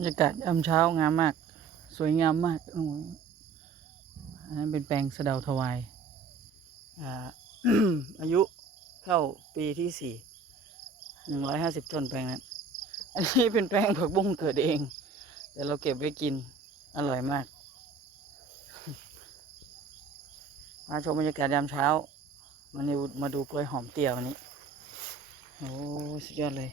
รรยากาศยามเช้างามมาก สวยงามมากโอ้ยอันนั้นเป็นแปลงสะเดาทวายอายุเข้าปีที่สี่หนึ่งร้อยห้าสิบต้นแปลงนั้น อันนี้เป็นแปลงผักบุ้งเกิดเอง แต่เราเก็บไว้กิน อร่อยมาก มาชมบรรยากาศยามเช้า มาดูมาดูกล้วยหอมเตี้ยวนี้ โอ้ สุดยอดเลย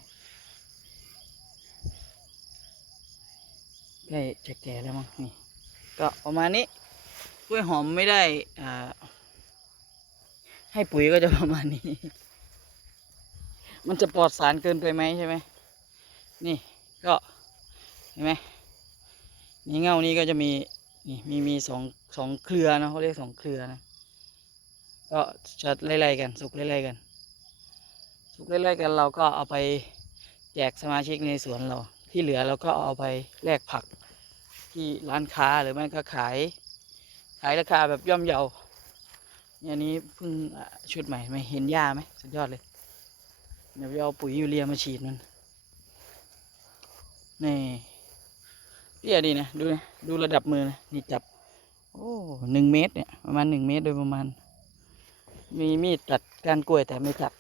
ใกล้จะแก่แล้วมั้งนี่ก็ประมาณนี้กล้วยหอมไม่ได้อ่าให้ปุ๋ยก็จะประมาณนี้ มันจะปลอดสารเกินไปไหมใช่ไหมนี่ก็เห็นไหมนี่เงานี้ก็จะมีนี่มีมีสองสองเครือนะเขาเรียกสองเครือนะก็จะไล่ๆกัน สุกไล่ๆกัน สุกไล่ๆกันเราก็เอาไปแจกสมาชิกในสวนเรา ที่เหลือเราก็เอาไปแลกผัก ที่ร้านค้าหรือไม่ก็ขาย ขายราคาแบบย่อมเยาเนี่ยอันนี้เพิ่งชุดใหม่ไหม่เห็นหญ้าไหมสุดยอดเลยเดี๋ยวเอาปุ๋ยยูเรียมาฉีดมันนี่เตี้ยดีนะดูนะดูระดับมือนะนี่จับ โอ้หนึ่งเมตรเนี่ยประมาณหนึ่งเมตรโดยประมาณ มีมีดตัดก้านกล้วยแต่ไม่ตัด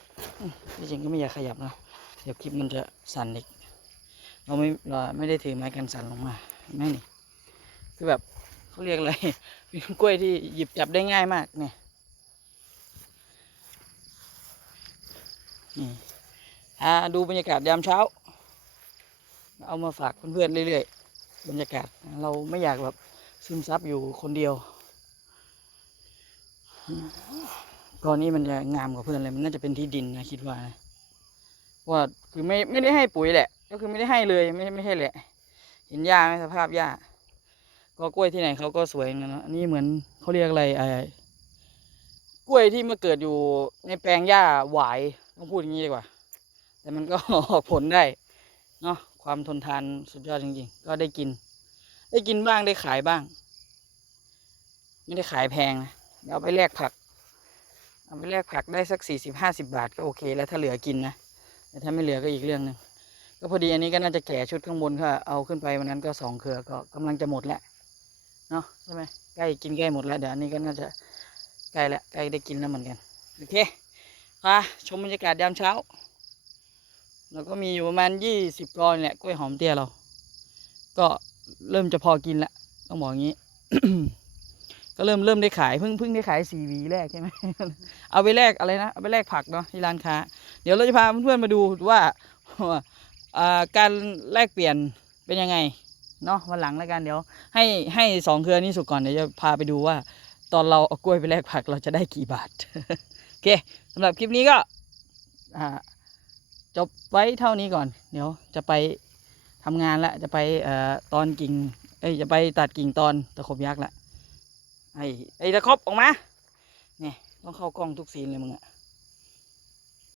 ที่จริงก็ไม่อยากขยับนะเดี๋ยวคลิปมันจะสั่นอีกเราไม่เราไม่ได้ถือไม้กันสั่นลงมาไหมนี่ คือแบบเขาเรียกอะไรเป็นกล้วยที่หยิบจับได้ง่ายมากเนี่ยนี่อ่าดูบรรยากาศยามเช้า เอามาฝากเพื่อนๆเรื่อยๆบรรยากาศเราไม่อยากแบบซึมซับอยู่คนเดียวก่อนนี้มันจะงามกว่าเพื่อนเลยมันน่าจะเป็นที่ดินนะคิดว่าว่าคือไม่ไม่ได้ให้ปุ๋ยแหละ ก็คือไม่ได้ให้เลยไม่ไม่ใช่แหละ เห็นหญ้าไหมสภาพหญ้า ก็กล้วยที่ไหนเขาก็สวยนะนอะอันนี้เหมือนเขาเรียกอะไรไอ้กล้วยที่มาเกิดอยู่ในแปลงหญ้าหวายต้องพูดอย่างนี้ดีกว่า แต่มันก็ออกผลได้เนาะความทนทานสุดยอดจริงๆ ก็ได้กิน ได้กินบ้างได้ขายบ้าง ไม่ได้ขายแพงนะเดี๋ยวเอาไปแลกผัก เอาไปแลกผักได้สักสี่สิบห้าสิบาทก็โอเค แล้วถ้าเหลือกินนะแต่ถ้าไม่เหลือก็อีกเรื่องหนึ่งก็พอดีอันนี้ก็น่าจะแก่ชุดข้างบนก็เอาขึ้นไปวันนั้นก็สองเครือก็กำลังจะหมดแล้ว เนาะใช่ไหมใกล้กินใกล้หมดแล้วเดี๋ยวอันนี้ก็น่าจะใกล้แล้วใกล้ได้กินแล้วเหมือนกันโอเคมาชมบรรยากาศยามเช้าเราก็มีอยู่ประมาณยี่สิบกรเนี่ยกล้วยหอมเตี้ยเรา ก็เริ่มจะพอกินละต้องบอกอย่างนี้ ก็เริ่มเริ่มได้ขายเพิ่งเพิ่งได้ขายสี่วีแรกใช่ไหมเอาไปแลกอะไรนะเอาไปแลกผักเนาะที่ร้านค้า เดี๋ยวเราจะพาเพื่อนๆมาดูว่าการแลกเปลี่ยนเป็นยังไง เนาะวันหลังแล้วกันเดี๋ยว ให้ให้สองเครือนี้สุกก่อนเดี๋ยวจะพาไปดูว่า ตอนเราเอากล้วยไปแลกผักเราจะได้กี่บาทโอเคสำหรับคลิปนี้ก็จบไว้เท่านี้ก่อน เดี๋ยวจะไปทำงานละจะไปเอ่อตอนกิ่งเอ้ยจะไปตัดกิ่งตอนตะขบยักษ์ละไอ้ไอ้ตะขบออกมาเนี่ยต้องเข้ากล้องทุกซีนเลยมึงอะ